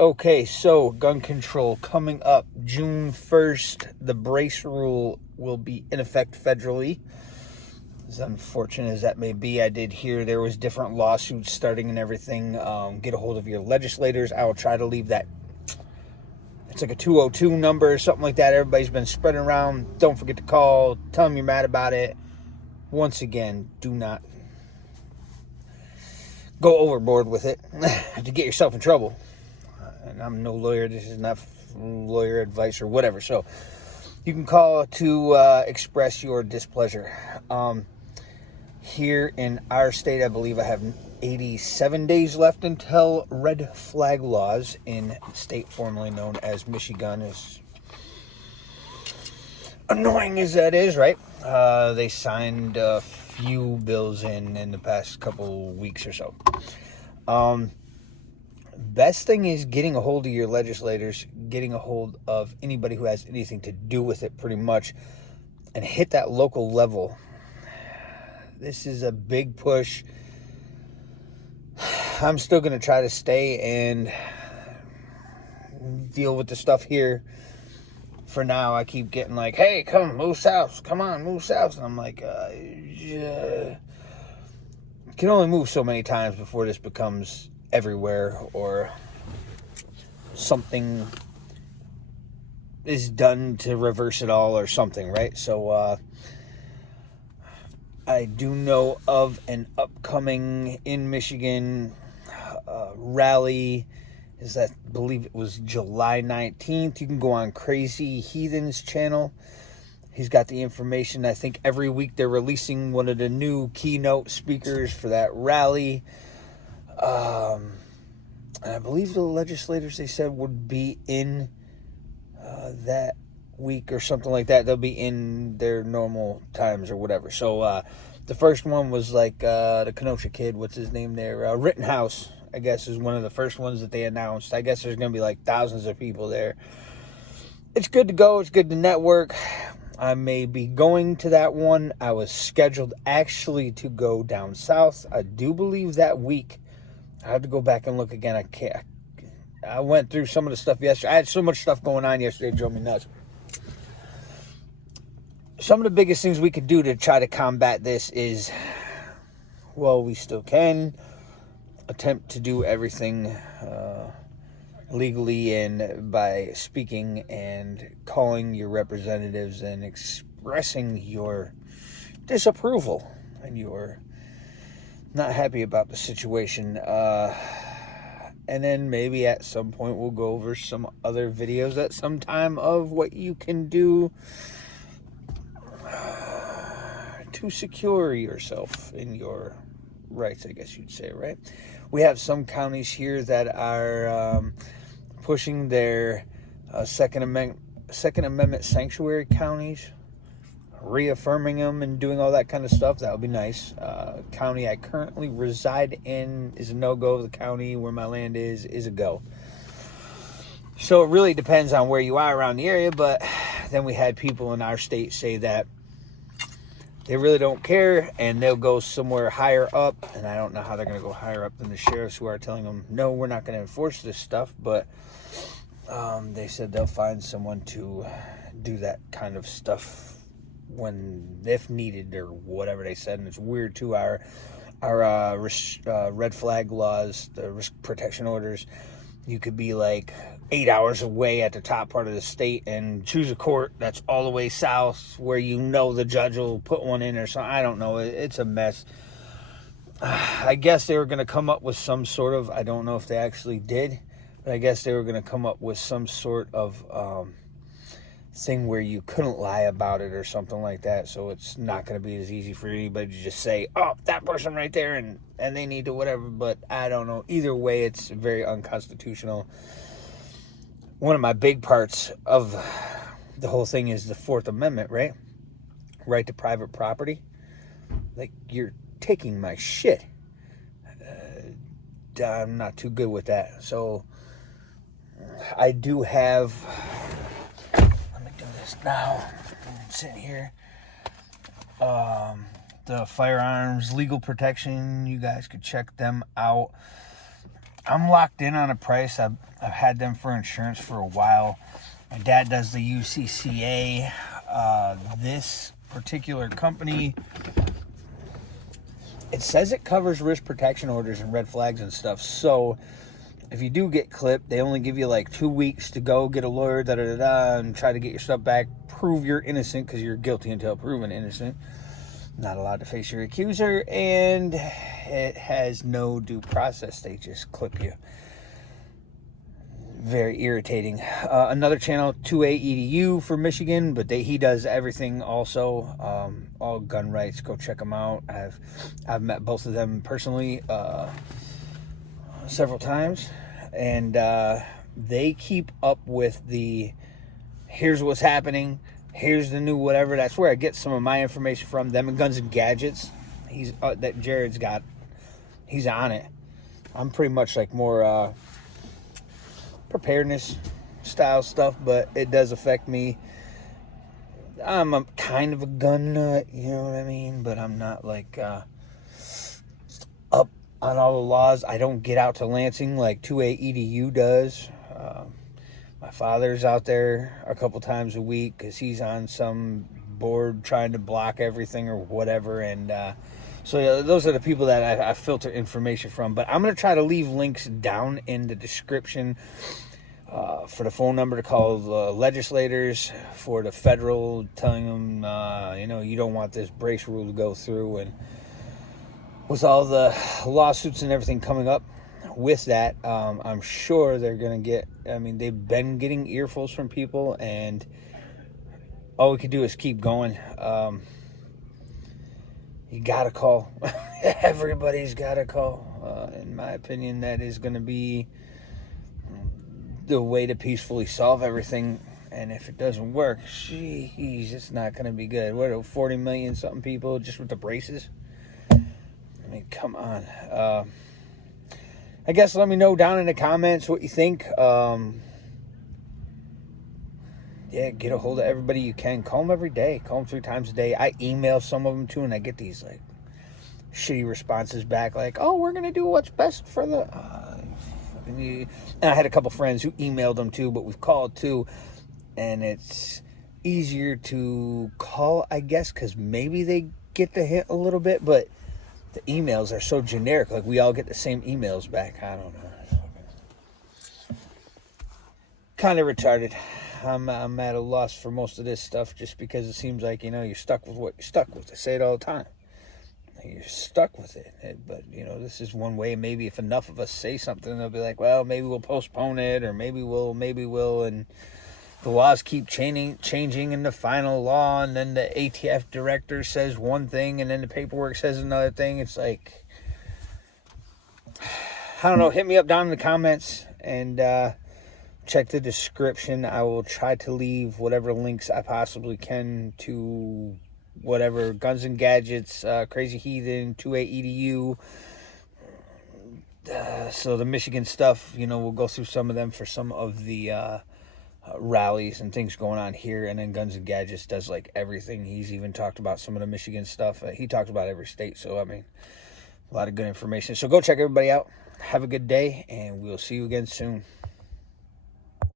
Okay, so gun control coming up June 1st. The brace rule will be in effect federally. As unfortunate as that may be, I did hear there was different lawsuits starting and everything. Get a hold of your legislators. I will try to leave that. It's like a 202 number or something like that. Everybody's been spreading around. Don't forget to call. Tell them you're mad about it. Once again, do not go overboard with it to get yourself in trouble. And I'm no lawyer. This is not lawyer advice or whatever. So you can call to express your displeasure. Here in our state, I believe I have 87 days left until red flag laws in the state formerly known as Michigan, as annoying as that is, right? They signed a few bills in the past couple weeks or so. Best thing is getting a hold of your legislators, getting a hold of anybody who has anything to do with it pretty much, and hit that local level. This is a big push. I'm still going to try to stay and deal with the stuff here. For now, I keep getting like, hey, come, move south. Come on, move south. And I'm like, yeah. Can only move so many times before this becomes everywhere or something is done to reverse it all or something, right? So I do know of an upcoming in Michigan rally. I believe it was July 19th. You can go on Crazy Heathen's channel. He's got the information. I think every week they're releasing one of the new keynote speakers for that rally. And I believe the legislators, they said, would be in that week or something like that. They'll be in their normal times or whatever. So the first one was like the Kenosha kid. What's his name there? Rittenhouse, I guess, is one of the first ones that they announced. I guess there's going to be like thousands of people there. It's good to go. It's good to network. I may be going to that one. I was scheduled actually to go down south. I do believe that week. I have to go back and look again. I went through some of the stuff yesterday. I had so much stuff going on yesterday, it drove me nuts. Some of the biggest things we could do to try to combat this is, well, we still can attempt to do everything legally and by speaking and calling your representatives and expressing your disapproval and your not happy about the situation. And then maybe at some point we'll go over some other videos at some time of what you can do to secure yourself in your rights, I guess you'd say, right? We have some counties here that are pushing their Second Amendment sanctuary counties, reaffirming them and doing all that kind of stuff. That would be nice. County I currently reside in is a no-go. The county where my land is a go. So it really depends on where you are around the area, but then we had people in our state say that they really don't care and they'll go somewhere higher up, and I don't know how they're going to go higher up than the sheriffs who are telling them, no, we're not going to enforce this stuff, but they said they'll find someone to do that kind of stuff if needed or whatever they said. And it's weird too, our red flag laws, the risk protection orders, you could be like 8 hours away at the top part of the state and choose a court that's all the way south where you know the judge will put one in or something. I don't know. It's a mess. I guess they were going to come up with some sort of, I don't know if they actually did, but I guess they were going to come up with some sort of thing where you couldn't lie about it or something like that. So it's not going to be as easy for anybody to just say, oh, that person right there, and they need to whatever. But I don't know. Either way, it's very unconstitutional. One of my big parts of the whole thing is the Fourth Amendment, right? Right to private property. Like, you're taking my shit. I'm not too good with that. So I do have, let me do this now. I'm sitting here. The firearms legal protection, you guys could check them out. I'm locked in on a price. I've had them for insurance for a while. My dad does the UCCA. This particular company, it says it covers risk protection orders and red flags and stuff. So if you do get clipped, they only give you like 2 weeks to go get a lawyer, and try to get your stuff back. Prove you're innocent, because you're guilty until proven innocent. Not allowed to face your accuser, and it has no due process. They just clip you. Very irritating. Another channel, 2A for Michigan, but he does everything also. All gun rights. Go check them out. I've met both of them personally several times, and they keep up with the here's what's happening, here's the new whatever. That's where I get some of my information from. Them and Guns and Gadgets. That Jared's got. He's on it. I'm pretty much like more preparedness style stuff, but it does affect me. I'm a kind of a gun nut, you know what I mean? But I'm not like up on all the laws. I don't get out to Lansing like 2A does. My father's out there a couple times a week because he's on some board trying to block everything or whatever. And so those are the people that I filter information from. But I'm going to try to leave links down in the description for the phone number to call the legislators for the federal, telling them, you don't want this brace rule to go through. And with all the lawsuits and everything coming up with that, I'm sure they're going to get, they've been getting earfuls from people, and all we could do is keep going. You got to call. Everybody's got to call. In my opinion, that is going to be the way to peacefully solve everything. And if it doesn't work, geez, it's not going to be good. What are 40 million something people just with the braces? Come on. I guess let me know down in the comments what you think. Get a hold of everybody you can. Call them every day. Call them 3 times a day. I email some of them too, and I get these like shitty responses back, like, "Oh, we're gonna do what's best for the." And I had a couple friends who emailed them too, but we've called too, and it's easier to call, I guess, because maybe they get the hint a little bit, but the emails are so generic. Like, we all get the same emails back. I don't know. Kind of retarded. I'm at a loss for most of this stuff just because it seems like, you're stuck with what you're stuck with. I say it all the time. You're stuck with it. But, this is one way. Maybe if enough of us say something, they'll be like, well, maybe we'll postpone it, or maybe we'll. And the laws keep changing in the final law, and then the ATF director says one thing, and then the paperwork says another thing. It's like, I don't know. Hit me up down in the comments, and check the description. I will try to leave whatever links I possibly can to whatever Guns and Gadgets, Crazy Heathen, 2A so the Michigan stuff, we'll go through some of them for some of the rallies and things going on here. And then Guns and Gadgets does like everything. He's even talked about some of the Michigan stuff. He talks about every state. So, a lot of good information. So go check everybody out. Have a good day, and we'll see you again soon.